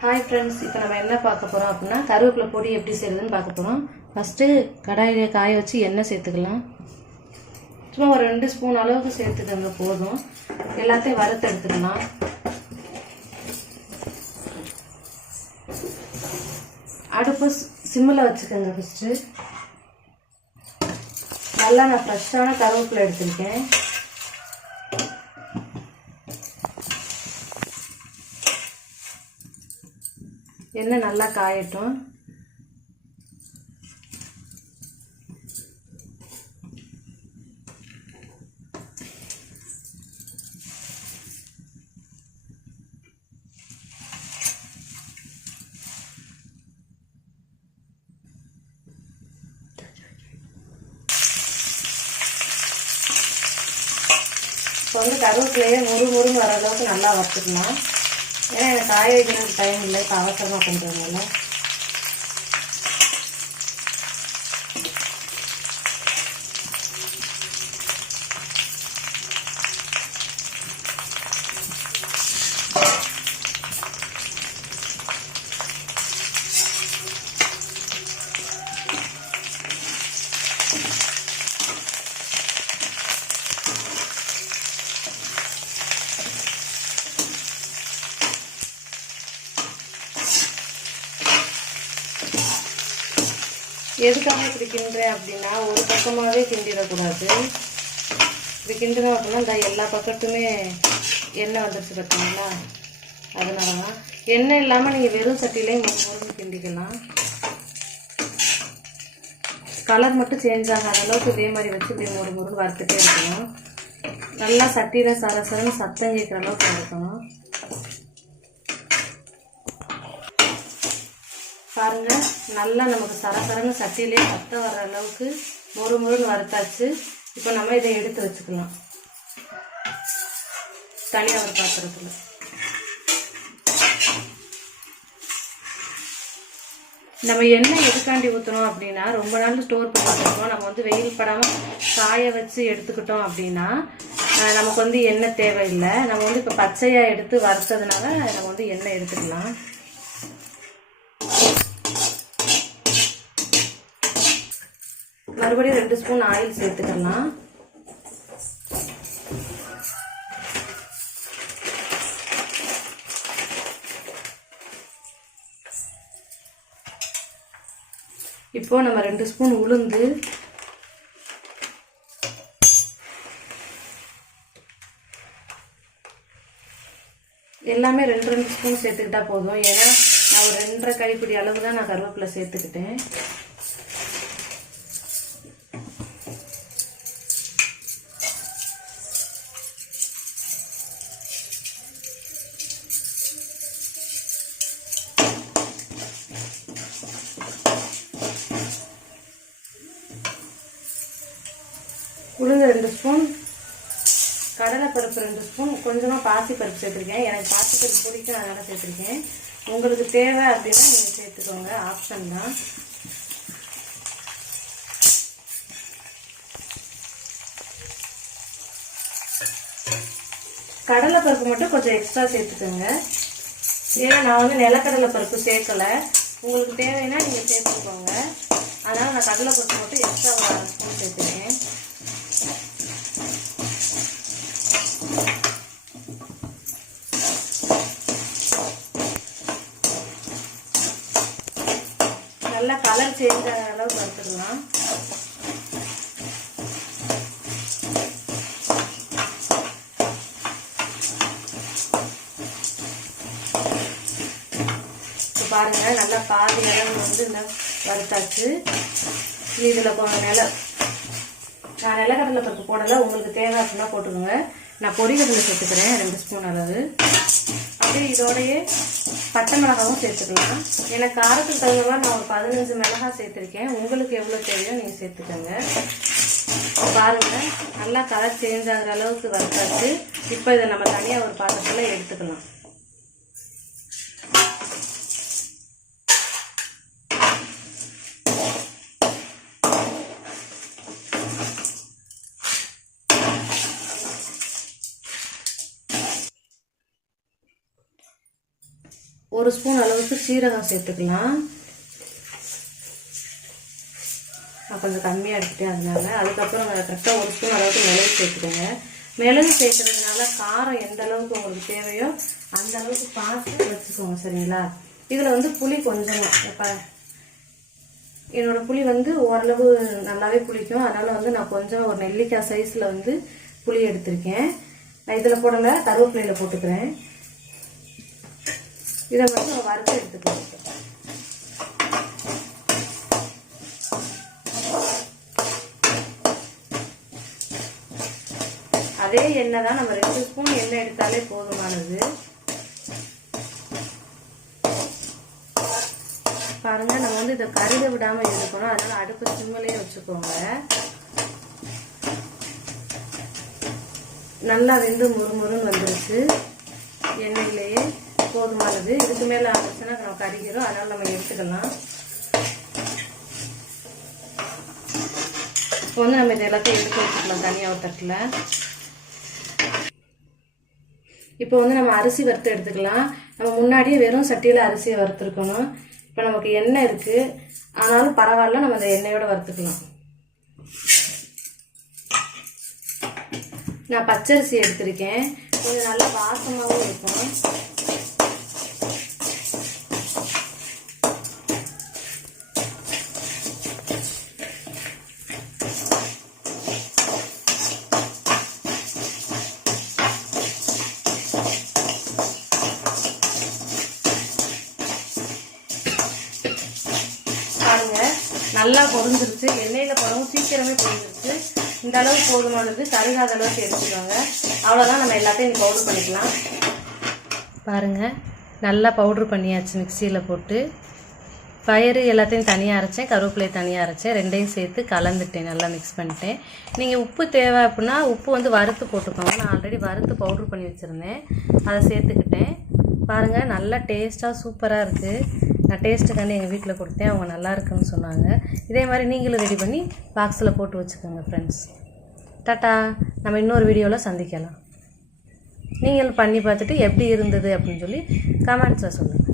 Hi friends, இப்போ நம்ம என்ன பார்க்க போகிறோம் அப்படின்னா கருவேப்பிலை பொடி எப்படி செய்யுதுன்னு பார்க்க போகிறோம். ஃபஸ்ட்டு கடாயில் காய வச்சு எண்ணெய் சேர்த்துக்கலாம். சும்மா ஒரு 2 ஸ்பூன் அளவுக்கு சேர்த்துக்கங்க போதும். எல்லாத்தையும் வறுத்து எடுத்துக்கலாம். அடுப்பு சிம்மில் வச்சுக்கோங்க. ஃபஸ்ட்டு நல்லா நான் ஃப்ரெஷ்ஷான கருவேப்பிலை எடுத்திருக்கேன். எண்ணெய் நல்லா காயட்டும். இப்போ வந்து கருவேப்பிலையே முறுமுறுன்னு வர அளவுக்கு நல்லா வறுத்துக்கலாம். ஏன்னா எனக்கு காய வைக்கிறதுக்கு டைம் இல்லை, இப்போ அவசரமாக பண்ணுறதுனால. எதுக்காக இப்படி கிண்டுறேன் அப்படின்னா, ஒரு பக்கமாகவே கிண்டிடக்கூடாது. இப்படி கிண்டுறோம் அப்படின்னா இந்த எல்லா பக்கத்துமே எண்ணெய் வந்துடுச்சு பார்த்தீங்களா, அதனால தான். எண்ணெய் இல்லாமல் நீங்கள் வெறும் சட்டியிலே முறுமுறுன்னு கிண்டிக்கலாம். கலர் மட்டும் சேஞ்ச் ஆகாத அளவுக்கு இதே மாதிரி வச்சு இப்படி முறுமுறுன்னு வறுத்துட்டே இருக்கணும். நல்லா சட்டியில் சரசரன்னு சத்தம் கேட்குற அளவுக்கு வறுக்கணும். பாருங்க, நல்லா நமக்கு சரசரன்னு சட்டியிலே சத்தம் வர்ற அளவுக்கு முறுமுறுன்னு வறுத்தாச்சு. இப்போ நம்ம இதை எடுத்து வச்சுக்கலாம் தனியாக ஒரு பாத்திரத்தில். நம்ம எண்ணெய் எதுக்காண்டி ஊற்றணும் அப்படின்னா, ரொம்ப நாள் ஸ்டோர் பண்ணி வச்சுருக்கோம். நம்ம வந்து வெயில் படாமல் காய வச்சு எடுத்துக்கிட்டோம் அப்படின்னா நமக்கு வந்து எண்ணெய் தேவையில்லை. நம்ம வந்து இப்போ பச்சையாக எடுத்து வறுத்ததுனால நம்ம வந்து எண்ணெய் எடுத்துக்கலாம். மறுபடியும் 2 ஸ்பூன் ஆயில் சேர்த்துக்கலாம். இப்போ நம்ம 2 ஸ்பூன் உளுந்து, எல்லாமே 2 ஸ்பூன் சேர்த்துக்கிட்டா போதும். ஏன்னா நான் ஒரு 2.5 கைப்பிடி அளவு தான் நான் கருவேப்பிலை சேர்த்துக்கிட்டேன். உளுந்து 2 ஸ்பூன், கடலைப்பருப்பு 2 ஸ்பூன், கொஞ்சமாக பாசிப்பருப்பு சேர்த்துருக்கேன். எனக்கு பாசிப்பருப்பு பிடிக்கும், அதனால் சேர்த்துருக்கேன். உங்களுக்கு தேவை அப்படின்னா நீங்கள் சேர்த்துக்கோங்க, ஆப்ஷன் தான். கடலைப்பருப்பு மட்டும் கொஞ்சம் எக்ஸ்ட்ரா சேர்த்துக்கோங்க. ஏன்னா நான் வந்து நிலக்கடலை பருப்பு சேர்க்கலை. உங்களுக்கு தேவைன்னா நீங்கள் சேர்த்துக்கோங்க. அதனால் நான் கடலைப்பருப்பு மட்டும் எக்ஸ்ட்ரா ஒரு 1/2 ஸ்பூன் சேர்த்துருக்கேன். நல்லா கலர் சேஞ்ச் ஆகிற அளவுக்கு வறுத்துக்கலாம். இப்போ பாருங்க, நல்லா பாதி அளவு வந்து இந்த வறுத்தாச்சு. இதில் கொஞ்சம் நான் நிலக்கடலை பருப்பு போடலை. உங்களுக்கு தேவை அப்படின்னா போட்டுக்கோங்க. நான் பொரிகடலை சேர்த்துக்கிறேன் 2 ஸ்பூன் அளவு. அப்படியே இதோடையே பட்டை மிளகாவும் சேர்த்துக்கலாம். எனக்கு காரத்துக்கு தகுந்த மாதிரி நான் ஒரு 15 மிளகாய் சேர்த்துருக்கேன். உங்களுக்கு எவ்வளோ தேவையோ நீங்கள் சேர்த்துக்கோங்க. பாருங்கள், நல்லா கலர் சேஞ்ச் ஆகிற அளவுக்கு வறுத்தாச்சு. இப்போ இதை நம்ம தனியாக ஒரு பாத்திரத்தில் எடுத்துக்கலாம். 1 ஸ்பூன் அளவுக்கு சீரகம் சேர்த்துக்கலாம். நான் கொஞ்சம் கம்மியாக எடுத்துட்டேன் அதனால. அதுக்கப்புறம் கரெக்டாக 1 ஸ்பூன் அளவுக்கு மிளகு சேர்த்துக்கோங்க. மிளகு சேர்க்கறதுனால காரம் எந்த அளவுக்கு உங்களுக்கு தேவையோ அந்த அளவுக்கு பார்த்து வச்சுக்கோங்க, சரிங்களா? இதில் வந்து புளி கொஞ்சமாக, என்னோட புளி வந்து ஓரளவு நல்லாவே புளிக்கும். அதனால வந்து நான் கொஞ்சம் ஒரு நெல்லிக்காய் சைஸில் வந்து புளி எடுத்திருக்கேன். நான் இதில் போடலை, கருவேப்பிலையில் போட்டுக்கிறேன். இதை வந்து நம்ம வறுத்து எடுத்துக்கலாம். அதே எண்ணெய் தான், நம்ம 2 ஸ்பூன் எண்ணெய் எடுத்தாலே போதுமானது. பாருங்க, நம்ம வந்து இதை கருக விடாம இருக்கணும். அதனால அடுப்பு சிம்மிலேயே வச்சுக்கோங்க. நல்லா வெந்து முறுமுறுன்னு வந்துருச்சு. எண்ணெயிலேயே போதுமானது. இதுக்கு மேல ஆச்சுன்னா நம்ம கறிக்கிறோம். அதனால நம்ம எடுத்துக்கலாம். இப்போ வந்து நம்ம இது எல்லாத்தையும் எடுத்து வச்சுக்கலாம் தனியாக ஒரு தட்டில். இப்போ வந்து நம்ம அரிசி வறுத்து எடுத்துக்கலாம். நம்ம முன்னாடியே வெறும் சட்டியில் அரிசியை வறுத்துருக்கணும். இப்போ நமக்கு எண்ணெய் இருக்குது, ஆனாலும் பரவாயில்ல, நம்ம அந்த எண்ணெயோட வறுத்துக்கலாம். நான் பச்சரிசி எடுத்திருக்கேன், கொஞ்சம் நல்லா வாசமாகவும் இருக்கும். பாருங்க, நல்லா பொரிஞ்சிருச்சு. எண்ணெயில் போடவும் சீக்கிரமே பொரிஞ்சிருச்சு. இந்த அளவு போதுமானது, கருகாத அளவுக்கு எடுத்துக்கோங்க. அவ்வளோதான், நம்ம எல்லாத்தையும் பவுடர் பண்ணிக்கலாம். பாருங்கள், நல்லா பவுட்ரு பண்ணியாச்சு. மிக்சியில் போட்டு பயிறு எல்லாத்தையும் தனியாக அரைச்சேன், கருவேப்பிலை தனியாக அரைச்சேன். ரெண்டையும் சேர்த்து கலந்துட்டேன், நல்லா மிக்ஸ் பண்ணிட்டேன். நீங்கள் உப்பு தேவை அப்படின்னா உப்பு வந்து வறுத்து போட்டுக்கோங்க. நான் ஆல்ரெடி வறுத்து பவுட்ரு பண்ணி வச்சுருந்தேன், அதை சேர்த்துக்கிட்டேன். பாருங்கள், நல்லா டேஸ்ட்டாக சூப்பராக இருக்குது. நான் டேஸ்ட்டுக்காண்டி எங்கள் வீட்டில் கொடுத்தேன், அவங்க நல்லா இருக்குன்னு சொன்னாங்க. இதே மாதிரி நீங்களும் ரெடி பண்ணி பாக்ஸில் போட்டு வச்சுக்கோங்க ஃப்ரெண்ட்ஸ். டாட்டா, நம்ம இன்னொரு வீடியோவில் சந்திக்கலாம். நீங்கள் பண்ணி பார்த்துட்டு எப்படி இருந்தது அப்படின்னு சொல்லி கமெண்ட்ஸில் சொல்லுங்கள்.